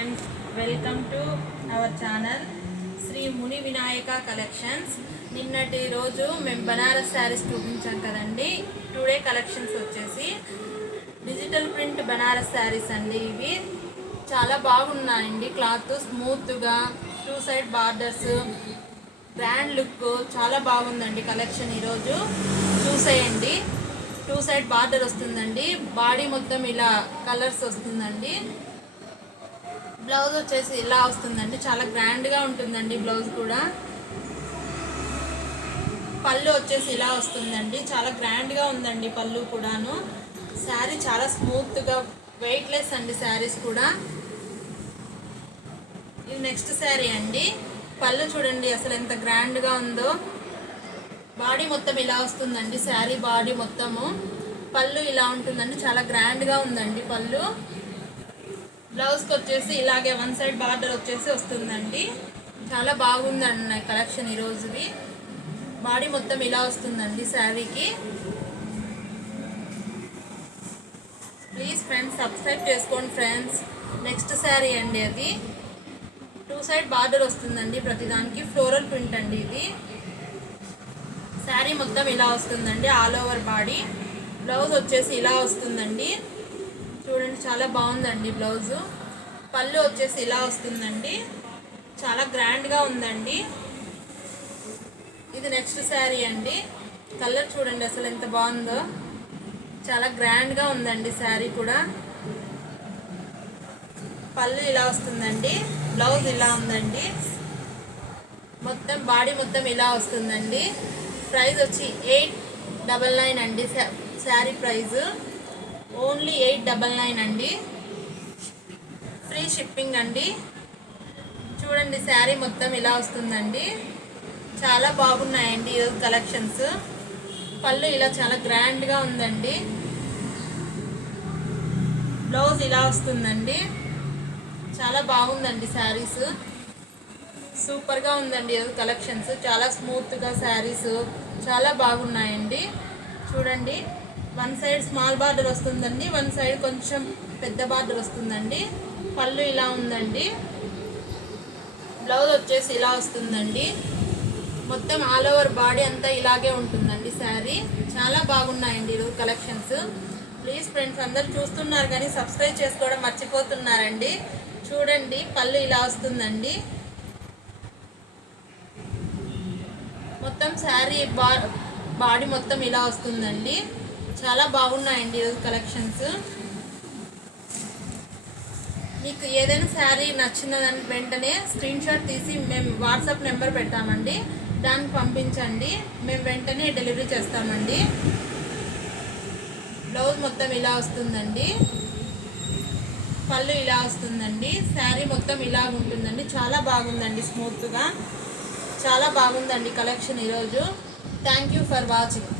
Friends, welcome to our channel Sri Muni Vinayaka collections. నిన్నటి రోజు మేము బనారస్ శారీస్ చూపించాం కదండి. టుడే కలెక్షన్స్ వచ్చేసి డిజిటల్ ప్రింట్ బనారస్ శారీస్ అండి. ఇవి చాలా బాగున్నాయండి. క్లాత్ స్మూత్గా, two side borders, grand look చాలా బాగుందండి. కలెక్షన్ ఈరోజు చూసేయండి. టూ సైడ్ బార్డర్ వస్తుందండి. బాడీ మొత్తం ఇలా కలర్స్ వస్తుందండి. బ్లౌజ్ వచ్చేసి ఇలా వస్తుందండి. చాలా గ్రాండ్గా ఉంటుందండి బ్లౌజ్ కూడా. పళ్ళు వచ్చేసి ఇలా వస్తుందండి. చాలా గ్రాండ్గా ఉందండి పళ్ళు కూడాను. శారీ చాలా స్మూత్గా, వెయిట్లెస్ అండి శారీస్ కూడా. ఇది నెక్స్ట్ శారీ అండి. పళ్ళు చూడండి అసలు ఎంత గ్రాండ్గా ఉందో. బాడీ మొత్తం ఇలా వస్తుందండి. శారీ బాడీ మొత్తము, పళ్ళు ఇలా ఉంటుందండి. చాలా గ్రాండ్గా ఉందండి పళ్ళు. బ్లౌజ్కి వచ్చేసి ఇలాగే వన్ సైడ్ బార్డర్ వచ్చేసి వస్తుందండి. చాలా బాగుందండి కలెక్షన్ ఈరోజుది. బాడీ మొత్తం ఇలా వస్తుందండి శారీకి. ప్లీజ్ ఫ్రెండ్స్ సబ్స్క్రైబ్ చేసుకోండి ఫ్రెండ్స్. నెక్స్ట్ శారీ అండి. అది టూ సైడ్ బార్డర్ వస్తుందండి. ప్రతిదానికి ఫ్లోరల్ ప్రింట్ అండి. ఇది శారీ మొత్తం ఇలా వస్తుందండి. All over body. బ్లౌజ్ వచ్చేసి ఇలా వస్తుందండి. చూడండి చాలా బాగుందండి బ్లౌజు. పళ్ళు వచ్చేసి ఇలా వస్తుందండి. చాలా గ్రాండ్గా ఉందండి. ఇది నెక్స్ట్ శారీ అండి. కలర్ చూడండి అసలు ఎంత బాగుందో. చాలా గ్రాండ్గా ఉందండి శారీ కూడా. పళ్ళు ఇలా వస్తుందండి. బ్లౌజ్ ఇలా ఉందండి. మొత్తం బాడీ మొత్తం ఇలా వస్తుందండి. ప్రైస్ వచ్చి 899 అండి. శారీ ప్రైజు ఓన్లీ 899 అండి. ఫ్రీ షిప్పింగ్ అండి. చూడండి శారీ మొత్తం ఇలా వస్తుందండి. చాలా బాగున్నాయండి ఈ కలెక్షన్స్. పళ్ళు ఇలా చాలా గ్రాండ్గా ఉందండి. బ్లౌజ్ ఇలా వస్తుందండి. చాలా బాగుందండి శారీస్. సూపర్గా ఉందండి ఈ కలెక్షన్స్. చాలా స్మూత్గా శారీస్ చాలా బాగున్నాయండి. చూడండి వన్ సైడ్ స్మాల్ బార్డర్ వస్తుందండి. వన్ సైడ్ కొంచెం పెద్ద బార్డర్ వస్తుందండి. పళ్ళు ఇలా ఉందండి. బ్లౌజ్ వచ్చేసి ఇలా వస్తుందండి. మొత్తం ఆల్ ఓవర్ బాడీ అంతా ఇలాగే ఉంటుందండి శారీ. చాలా బాగున్నాయండి ఈరోజు కలెక్షన్స్. ప్లీజ్ ఫ్రెండ్స్ అందరూ చూస్తున్నారు కానీ సబ్స్క్రైబ్ చేసుకోవడం మర్చిపోతున్నారండి. చూడండి పళ్ళు ఇలా వస్తుందండి. మొత్తం శారీ బాడీ మొత్తం ఇలా వస్తుందండి. చాలా బాగున్నాయండి ఈరోజు కలెక్షన్స్. మీకు ఏదైనా శారీ నచ్చినదని వెంటనే స్క్రీన్ షాట్ తీసి మేము వాట్సాప్ నెంబర్ పెడతామండి. దానికి పంపించండి. మేము వెంటనే డెలివరీ చేస్తామండి. బ్లౌజ్ మొత్తం ఇలా వస్తుందండి. పళ్ళు ఇలా వస్తుందండి. శారీ మొత్తం ఇలా ఉంటుందండి. చాలా బాగుందండి స్మూత్గా. చాలా బాగుందండి కలెక్షన్ ఈరోజు. Thank you for watching.